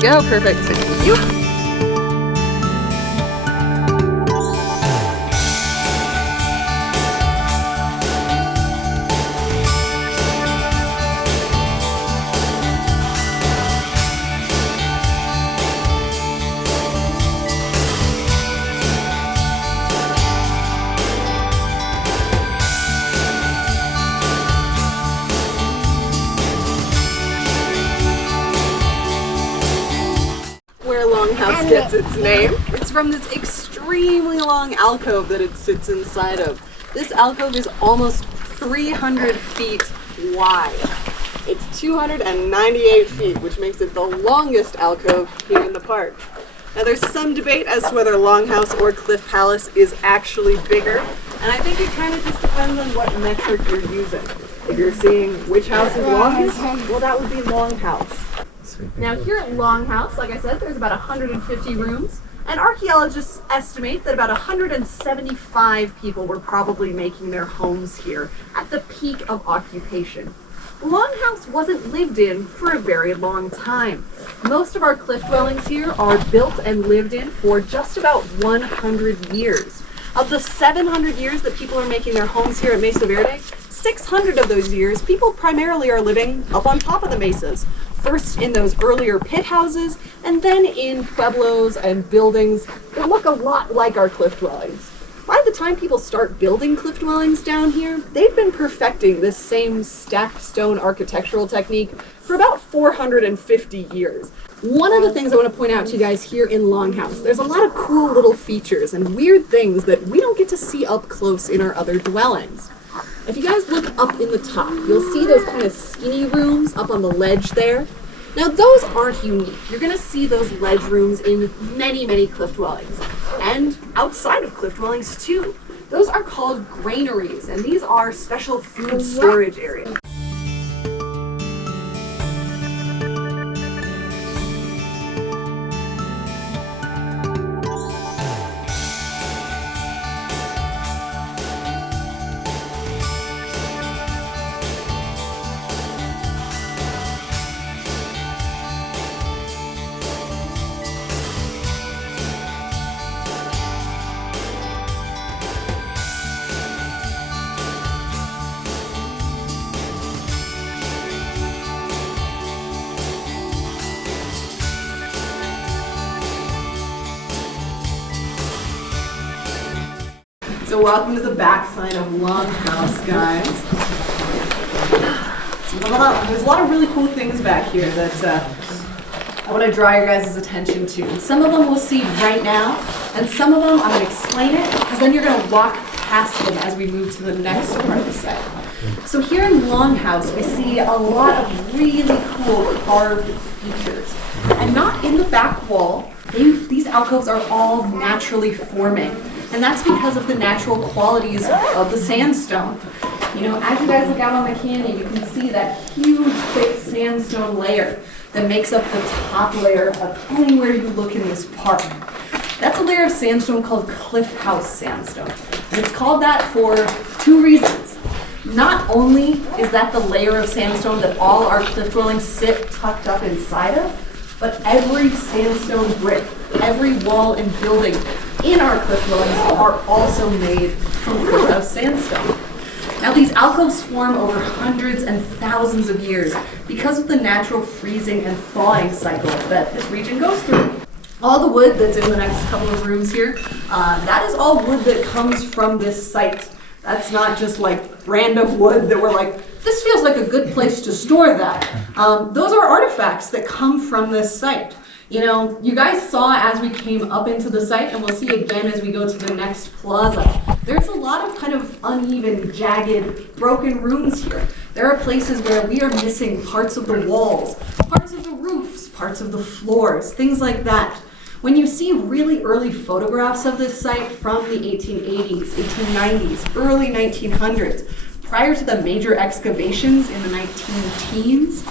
we go, perfect, thank you. Where Longhouse gets its name. It's from this extremely long alcove that it sits inside of. This alcove is almost 300 feet wide. It's 298 feet, which makes it the longest alcove here in the park. Now there's some debate as to whether Longhouse or Cliff Palace is actually bigger, and I think it kind of just depends on what metric you're using. If you're seeing which house is longest, well that would be Longhouse. Now here at Longhouse, like I said, there's about 150 rooms, and archaeologists estimate that about 175 people were probably making their homes here at the peak of occupation. Longhouse wasn't lived in for a very long time. Most of our cliff dwellings here are built and lived in for just about 100 years. Of the 700 years that people are making their homes here at Mesa Verde, 600 of those years, people primarily are living up on top of the mesas. First in those earlier pit houses, and then in pueblos and buildings that look a lot like our cliff dwellings. By the time people start building cliff dwellings down here, they've been perfecting this same stacked stone architectural technique for about 450 years. One of the things I want to point out to you guys here in Longhouse, there's a lot of cool little features and weird things that we don't get to see up close in our other dwellings. If you guys look up in the top, you'll see those kind of skinny rooms up on the ledge there. Now those aren't unique. You're going to see those ledge rooms in many, many cliff dwellings, and outside of cliff dwellings too. Those are called granaries, and these are special food storage areas. So welcome to the backside of Longhouse, guys. There's a lot of really cool things back here that I want to draw your guys' attention to. And some of them we'll see right now, and some of them I'm going to explain it, because then you're going to walk past them as we move to the next part of the set. So here in Longhouse, we see a lot of really cool carved features. And not in the back wall. These alcoves are all naturally forming. And that's because of the natural qualities of the sandstone. You know, as you guys look out on the canyon, you can see that huge, thick sandstone layer that makes up the top layer of anywhere you look in this park. That's a layer of sandstone called Cliff House sandstone. And it's called that for two reasons. Not only is that the layer of sandstone that all our cliff dwellings sit tucked up inside of, but every sandstone brick, every wall and building in our cliff dwellings are also made from Cliff House sandstone. Now these alcoves form over hundreds and thousands of years because of the natural freezing and thawing cycle that this region goes through. All the wood that's in the next couple of rooms here, that is all wood that comes from this site. That's not just like random wood that we're like, this feels like a good place to store that. Those are artifacts that come from this site. You know, you guys saw as we came up into the site, and we'll see again as we go to the next plaza, there's a lot of kind of uneven, jagged, broken rooms here. There are places where we are missing parts of the walls, parts of the roofs, parts of the floors, things like that. When you see really early photographs of this site from the 1880s, 1890s, early 1900s, prior to the major excavations in the 19-teens,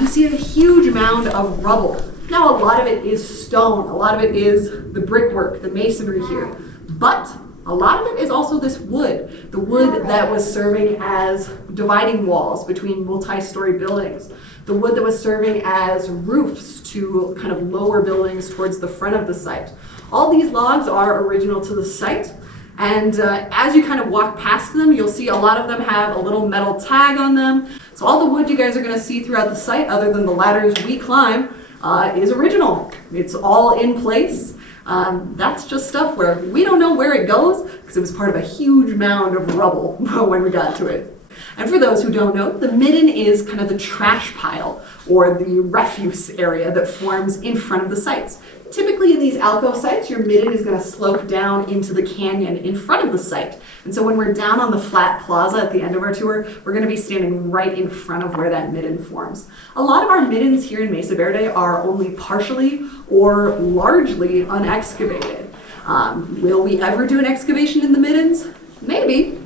you see a huge mound of rubble. Now, a lot of it is stone, a lot of it is the brickwork, the masonry here, but a lot of it is also this wood, the wood that was serving as dividing walls between multi-story buildings. the wood that was serving as roofs to kind of lower buildings towards the front of the site. All these logs are original to the site, and as you kind of walk past them, you'll see a lot of them have a little metal tag on them. So all the wood you guys are going to see throughout the site, other than the ladders we climb, is original. It's all in place. That's just stuff where we don't know where it goes because it was part of a huge mound of rubble when we got to it. And for those who don't know, the midden is kind of the trash pile or the refuse area that forms in front of the sites. Typically in these alcove sites, your midden is going to slope down into the canyon in front of the site. And so when we're down on the flat plaza at the end of our tour, we're going to be standing right in front of where that midden forms. A lot of our middens here in Mesa Verde are only partially or largely unexcavated. Will we ever do an excavation in the middens? Maybe.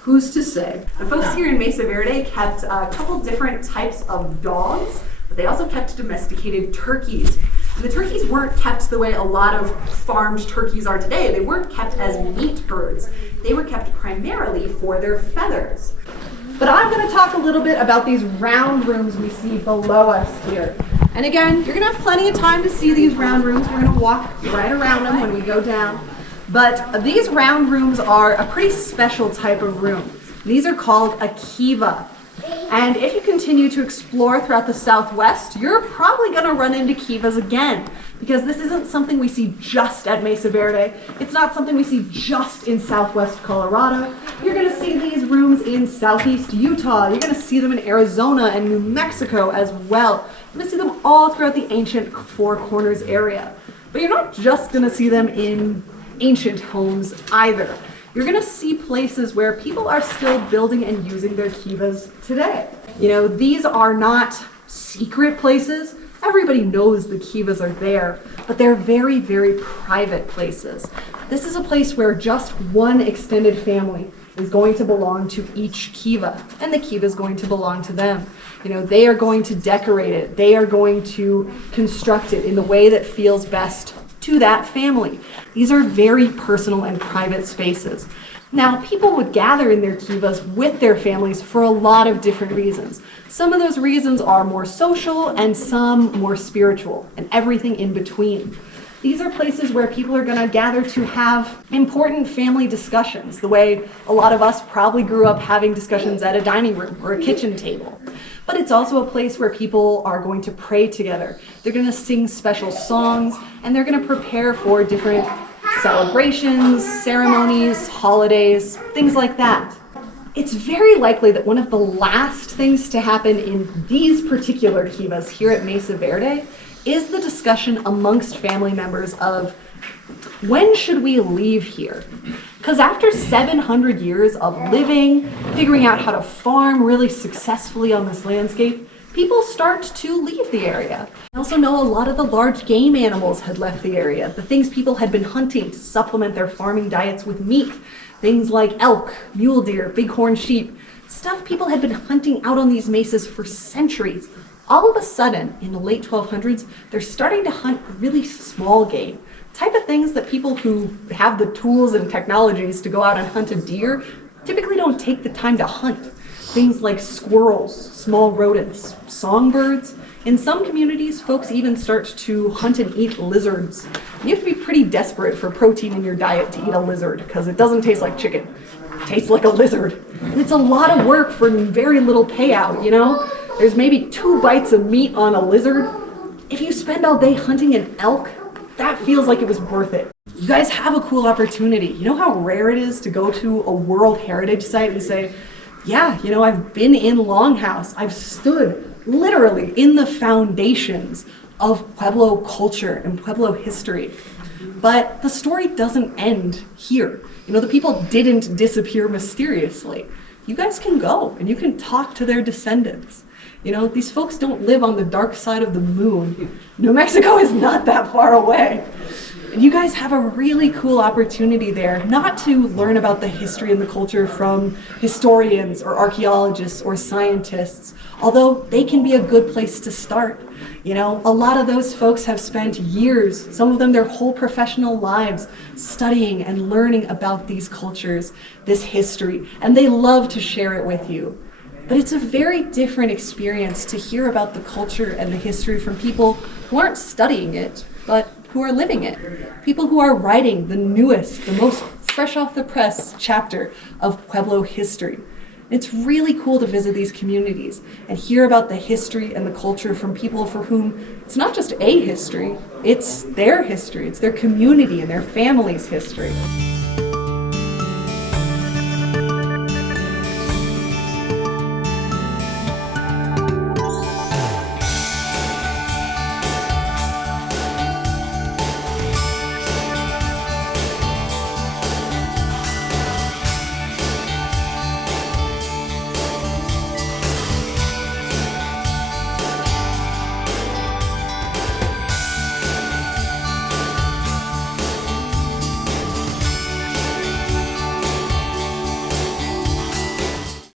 Who's to say? The folks here in Mesa Verde kept a couple different types of dogs, but they also kept domesticated turkeys. And the turkeys weren't kept the way a lot of farmed turkeys are today. They weren't kept as meat birds. They were kept primarily for their feathers. But I'm going to talk a little bit about these round rooms we see below us here. And again, you're going to have plenty of time to see these round rooms. We're going to walk right around them when we go down. But these round rooms are a pretty special type of room. These are called a kiva. And if you continue to explore throughout the Southwest, you're probably going to run into kivas again, because this isn't something we see just at Mesa Verde. It's not something we see just in Southwest Colorado. You're going to see these rooms in Southeast Utah. You're going to see them in Arizona and New Mexico as well. You're going to see them all throughout the ancient Four Corners area. But you're not just going to see them in ancient homes either. You're going to see places where people are still building and using their kivas today. You know, these are not secret places. Everybody knows the kivas are there, but they're very, very private places. This is a place where just one extended family is going to belong to each kiva, and the kiva is going to belong to them. You know, they are going to decorate it. They are going to construct it in the way that feels best to that family. These are very personal and private spaces. Now, people would gather in their kivas with their families for a lot of different reasons. Some of those reasons are more social and some more spiritual, and everything in between. These are places where people are going to gather to have important family discussions, the way a lot of us probably grew up having discussions at a dining room or a kitchen table. But it's also a place where people are going to pray together. They're going to sing special songs, and they're going to prepare for different celebrations, ceremonies, holidays, things like that. It's very likely that one of the last things to happen in these particular kivas here at Mesa Verde is the discussion amongst family members of when should we leave here? Because after 700 years of living, figuring out how to farm really successfully on this landscape, people start to leave the area. I also know a lot of the large game animals had left the area, the things people had been hunting to supplement their farming diets with meat. Things like elk, mule deer, bighorn sheep, stuff people had been hunting out on these mesas for centuries. All of a sudden, in the late 1200s, they're starting to hunt really small game. Type of things that people who have the tools and technologies to go out and hunt a deer typically don't take the time to hunt. Things like squirrels, small rodents, songbirds. In some communities, folks even start to hunt and eat lizards. You have to be pretty desperate for protein in your diet to eat a lizard, because it doesn't taste like chicken. It tastes like a lizard. And it's a lot of work for very little payout, you know? There's maybe 2 bites of meat on a lizard. If you spend all day hunting an elk, that feels like it was worth it. You guys have a cool opportunity. You know how rare it is to go to a World Heritage Site and say, yeah, you know, I've been in Longhouse. I've stood literally in the foundations of Pueblo culture and Pueblo history. But the story doesn't end here. You know, the people didn't disappear mysteriously. You guys can go and you can talk to their descendants. You know, these folks don't live on the dark side of the moon. New Mexico is not that far away. And you guys have a really cool opportunity there, not to learn about the history and the culture from historians or archaeologists or scientists, although they can be a good place to start. You know, a lot of those folks have spent years, some of them their whole professional lives, studying and learning about these cultures, this history, and they love to share it with you. But it's a very different experience to hear about the culture and the history from people who aren't studying it, but who are living it. People who are writing the newest, the most fresh off the press chapter of Pueblo history. It's really cool to visit these communities and hear about the history and the culture from people for whom it's not just a history, it's their history, it's their community and their family's history.